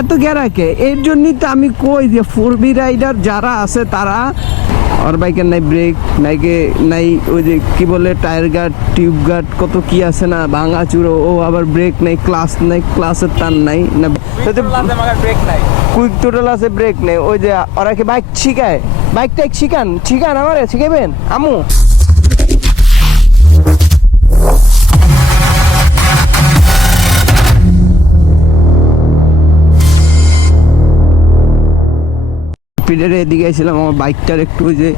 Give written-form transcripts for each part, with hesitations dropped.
এত গ্যারাকে এর জন্যই তো আমি কই যে 4B রাইডার যারা আছে তারা আর বাইকের নাই ব্রেক নাই ওই যে কি বলে টায়ার গার্ড টিউব গার্ড কত কি আছে না ভাঙা চুরো ও আবার ব্রেক নাই ক্লাসের তার নাই না ব্রেক নাই কুইক টোটাল আছে ব্রেক নেই ওই যে ওরা কি বাইক শিখায় বাইকটা শিখান আমারে শিখাবেন আমু স্পিডের এদিকে এসেছিলাম আমার বাইকটার একটু ওই যে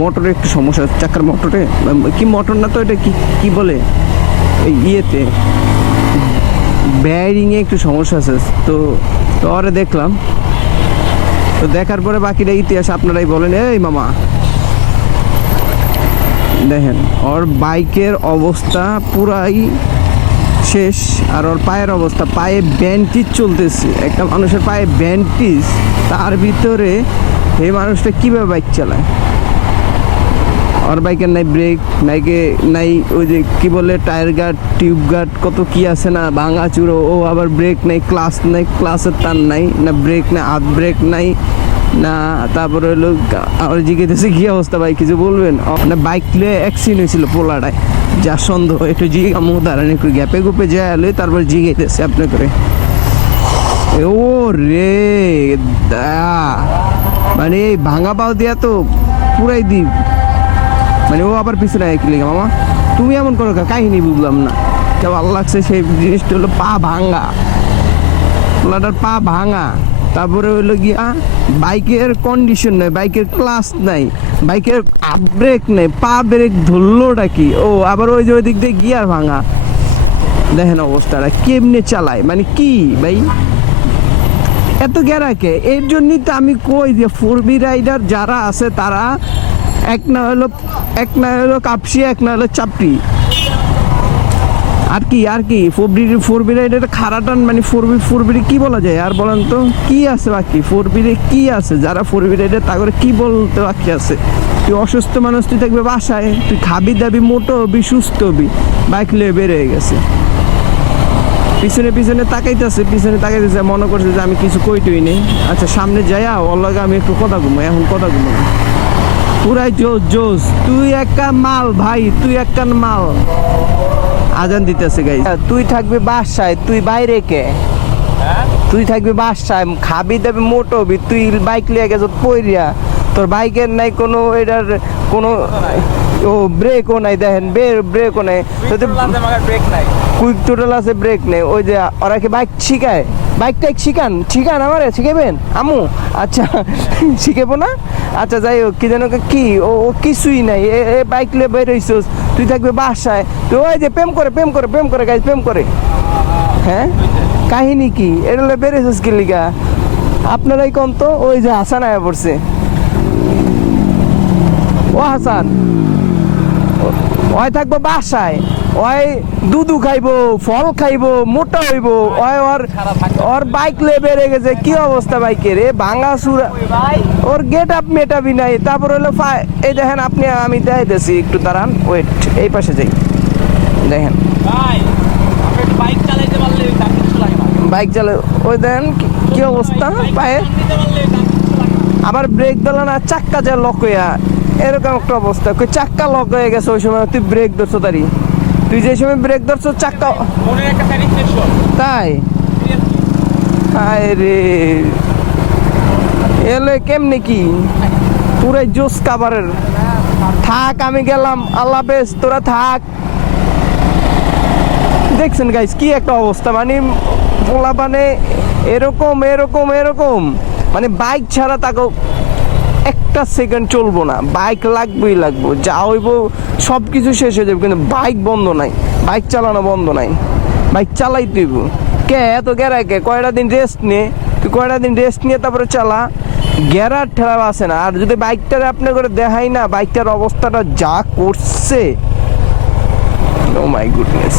মোটরের একটু সমস্যা চাকার মোটরে কি মোটর না তো এটা কি বলে এই ইয়েতে ব্যারিংয়ে একটু সমস্যা আছে তো ওরে দেখলাম তো দেখার পরে বাকিটা ইতিহাস আপনারাই বলেন এই মামা দেখেন ওর বাইকের অবস্থা পুরাই শেষ আর ওর পায়ের অবস্থা পায়ে ব্যান্ডটিজ চলতেছে একটা মানুষের পায়ে ব্যান্ডটিজ তার ভিতরে এই মানুষটা কীভাবে বাইক চালায় ওর বাইকের নাই ব্রেক নাই ওই যে কি বলে টায়ার গার্ড টিউব গার্ড কত কি আছে না ভাঙা চুরো ও আবার ব্রেক নাই ক্লাসের তার নাই না ব্রেক নাই হাত ব্রেক নাই না তারপরে হলো আমার জিজ্ঞেস কি অবস্থা ভাই কিছু বলবেন না বাইক নিয়ে অ্যাক্সিডেন্ট হয়েছিল পোলাডায় যা সন্দেহ একটু জিজ্ঞামু দাঁড়ান একটু গ্যাপে গুপে যায় এলো তারপর জিজ্ঞেস আপনি করে ও রে মানে এই ভাঙা পাও দিয়া তো পুরাই দ্বীপ মানে ও আবার পিছনে কি লেগে মামা তুমি এমন করো কাহিনী বুঝলাম না কেউ ভালো লাগছে সেই জিনিসটা হলো পা ভাঙা পোলাটার পা ভাঙা তারপরে হইলো গিয়া বাইকের কন্ডিশন নাই বাইকের ক্লাস নাই বাইকের ব্রেক নেই পা ব্রেক ধরলোটা কি ও আবার ওই যে ওই দিক দিয়ে গিয়ার ভাঙা দেখেন অবস্থাটা কেমনে চালায় মানে কি ভাই এত গ্যারাকে এর জন্যই তো আমি কই যে 4B রাইডার যারা আছে তারা এক না হলো কাপসি এক না হলো চাপড়ি আর কি 4B রাইডার খারাটান মানে 4B কি বলা যায় আর বলেন তো কি আছে বাকি 4B কি আছে যারা 4B রাইডার তা করে কি বলতে বাকি আছে তুই অসুস্থ মানুষ তুই থাকবে বাসায় তুই খাবি দাবি মোটো হবি সুস্থ হবি বাইক লিয়ে বের হয়ে গেছে পিছনে তাকাইতেছে মনে করছে যে আমি কিছু কইটই নেই আচ্ছা সামনে যাইয়া ওর লগে আমি একটু কথা ঘুমাই এখন কথা ঘুমাই পুরাই জোস তুই একটা মাল ভাই তুই একটা মাল আজান দিতেছে গাইস তুই থাকবি বাসায় তুই বাইরে কে তুই থাকবি বাসায় খাবি দাবি মোটো হবি তুই বাইক লিয়ে গেছ পইরিয়া তোর বাইকের নাই কোনো এটার কোনো ও ব্রেকও নাই দেখেন ব্রেকও নাই ব্রেক নাই কুইক টোটাল আছে ব্রেক নেই ওই যে ওরা কি বাইক শিখায় বাইকটা শিখান আমারে শিখাবেন আমু আচ্ছা শিখাবো না আচ্ছা যাই হোক কি যেন কি ও কিছুই নাই এ বাইক নিয়ে বের হইছিস তুই থাকবি বাসায় তুই ওই যে প্রেম করে গাইজ প্রেম করে হ্যাঁ কাহিনী কি এটা বের হইছিস কি লিগা আপনারাই কম তো ওই যে হাসান আয়া পড়ছে ও হাসান ওই থাকবো বাসায় ওই দুধু খাইবো ফল খাইবো মোটা হইবো ওর বাইক লে বেড়ে গেছে কি অবস্থা বাইকের এ ভাঙা সুরা ওর গেট আপ মেটাবি নাই তারপর হলো এই দেখেন আপনি আমি দেখাইতেছি একটু দাঁড়ান ওয়েট এই পাশে যাই দেখেন বাইক চালে ওই দেখেন কি অবস্থা পায়ে আবার ব্রেক দিল না চাক্কা যা লক হইয়া এরকম একটা অবস্থা চাক্কা লক হয়ে গেছে ওই সময় তুই ব্রেক ধরছো তারি তুই যে সময় ব্রেক ধরছো চাক্কা তাই রে এলে কেমনে কি পুরাই জোস কাভারের থাক আমি গেলাম আল্লাহ হাফেজ তোরা থাক দেখছেন গাইস কি একটা অবস্থা মানে পোলা মানে এরকম মানে বাইক ছাড়া তাকে একটা সেকেন্ড চলবো না বাইক লাগবেই যা হইব সব কিছু শেষ হয়ে যাবে কিন্তু বাইক বন্ধ নাই বাইক চালানো বন্ধ নাই বাইক চালাই তুই কে এত কে কয়টা দিন রেস্ট নিয়ে তারপরে চালা গ্যারার ঠেলা আসে না আর যদি বাইকটার আপনি করে দেখাই না বাইকটার অবস্থাটা যা করছে ও মাই গুডনেস